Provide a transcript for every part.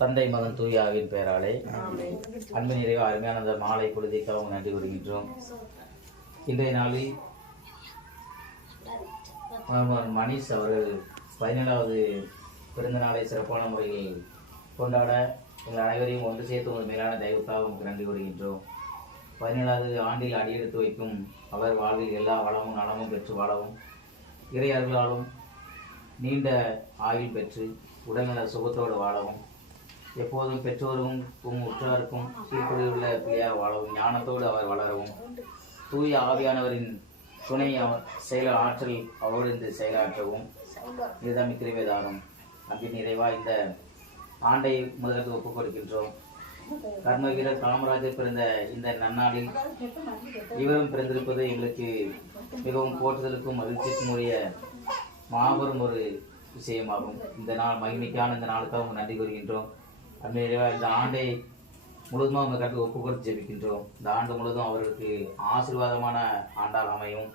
தந்தை மகன் தூயாவின் பெயராலே அன்பின் நிறைவு அருமையான அந்த மாலை பொழுதைக்காக நன்றி கூறுகின்றோம். இன்றைய நாளில் மணிஷ் அவர்கள் 17வது பிறந்த நாளை சிறப்பான முறையில் கொண்டாட எங்கள் அனைவரையும் ஒன்று சேர்த்து ஒரு மேலான தெய்வத்தாக உங்களுக்கு நன்றி கூறுகின்றோம். 17வது ஆண்டில் அடியெடுத்து வைக்கும் அவர் வாழ்வில் எல்லா வளமும் நலமும் பெற்று வாழவும், இறையர்களாலும் நீண்ட ஆயுள் பெற்று உடல்நல சுகத்தோடு வாழவும், எப்போதும் பெற்றோருக்கும் உற்றாருக்கும் கீழ்ப்படியுள்ள பிள்ளையாக வாழவும், ஞானத்தோடு அவர் வளரவும், தூய ஆவியானவரின் துணை செயல ஆற்றல் அவரோடு இருந்து செயலாற்றவும் இதுதான் கிருபைதானம். அன்பின் நிறைவா இந்த ஆண்டை முதலுக்கு ஒப்புக் கொடுக்கின்றோம். கர்ம வீரர் காமராஜர் பிறந்த இந்த நன்னாளில் இவரும் பிறந்திருப்பது எங்களுக்கு மிகவும் போற்றுதலுக்கும் மகிழ்ச்சிக்கும் உரிய மாபெரும் ஒரு விஷயமாகும். இந்த நாள் மகிமைக்கான இந்த நாளுக்காக நன்றி கூறுகின்றோம். அன்பின் நிறைவா இந்த ஆண்டை முழுதுமாக அவங்க கருத்து ஒப்பு கொடுத்து ஜெபிக்கின்றோம். இந்த ஆண்டு முழுதும் அவர்களுக்கு ஆசீர்வாதமான ஆண்டாக அமையும்.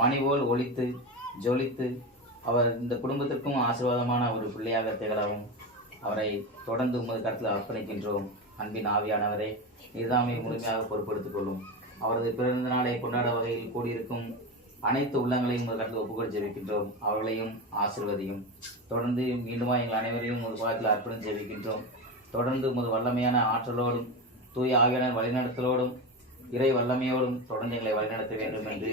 மணி போல் ஒளித்து ஜொலித்து அவர் இந்த குடும்பத்திற்கும் ஆசீர்வாதமான ஒரு பிள்ளையாக திகழவும் அவரை தொடர்ந்து உமது கருத்தில் அர்ப்பணிக்கின்றோம். அன்பின் ஆவியானவரை நிதாமை முழுமையாக பொறுப்படுத்திக் கொள்ளும். அவரது பிறந்த நாளை கொண்டாட வகையில் கூடியிருக்கும் அனைத்து உள்ளங்களையும் உமது கருத்தில் ஒப்புக்கொண்டு ஜெபிக்கின்றோம். அவர்களையும் ஆசீர்வதியும். தொடர்ந்து மீண்டுமா எங்கள் அனைவரையும் ஒரு பாகத்தில் அர்ப்பணித்து ஜெபிக்கின்றோம். தொடர்ந்து உமது வல்லமையான ஆற்றலோடும் தூய ஆவியான வழிநடத்தலோடும் இறை வல்லமையோடும் தொடர்ந்து எங்களை வழிநடத்த வேண்டும் என்று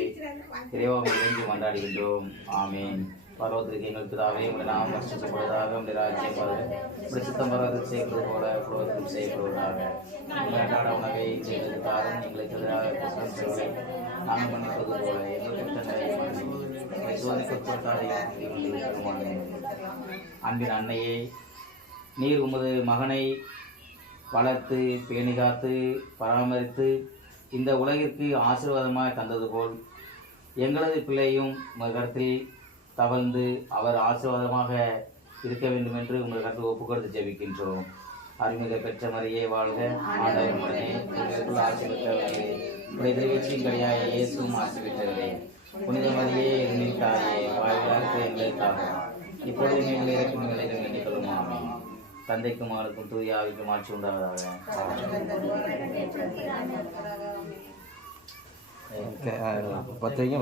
இறைவாவை இறைஞ்சி கொண்டாடுகின்றோம். ஆமேன். பரவத்திற்கு எங்கள் பிதாவே உங்களை நாம் வருஷப்படுவதாக உடைய ராஜ்யம் இப்படி சித்தம் பரவத்தில் செய்வது போல புலவத்தில் செய்யப்படுவதாக. அன்றாட உணவை செய்வது காரணம் எங்களுக்கு எதிராக குற்றம் செய்வதை நாங்கள் மன்னிப்பது போல எங்கள் குற்றங்களை சோதனைக்குட்படுத்தாதே. அன்பின் அன்னையே, நீர் உமது மகனை வளர்த்து பேணி காத்து பராமரித்து இந்த உலகிற்கு ஆசீர்வாதமாக தந்தது போல் எங்களது பிள்ளையும் உங்கள் கருத்தில் தவழ்ந்து அவர் ஆசீர்வாதமாக இருக்க வேண்டும் என்று உங்கள் கருத்தில் ஒப்புக்கொடுத்து ஜெபிக்கின்றோம். அருள்மிக பெற்ற மரியே வாழ்க, ஆண்டவர் உடனே உங்களுக்குள் ஆசி பெற்றவர்களே, உடைய திருவெற்றியின் கடியாய இயேசுவும் ஆசி பெற்றவர்களே. புனித மரியே எண்ணின் தாயே, வாழ்வார்க்கு எங்களுக்காக இப்பொழுது நீங்கள் இருக்கும் நிலையில் வேண்டிக் கொள்ளும். ஆமென். தந்தைக்கும் மகனுக்கும் தூய ஆவிக்கும் ஆட்சி உண்டாவதாக. நீங்க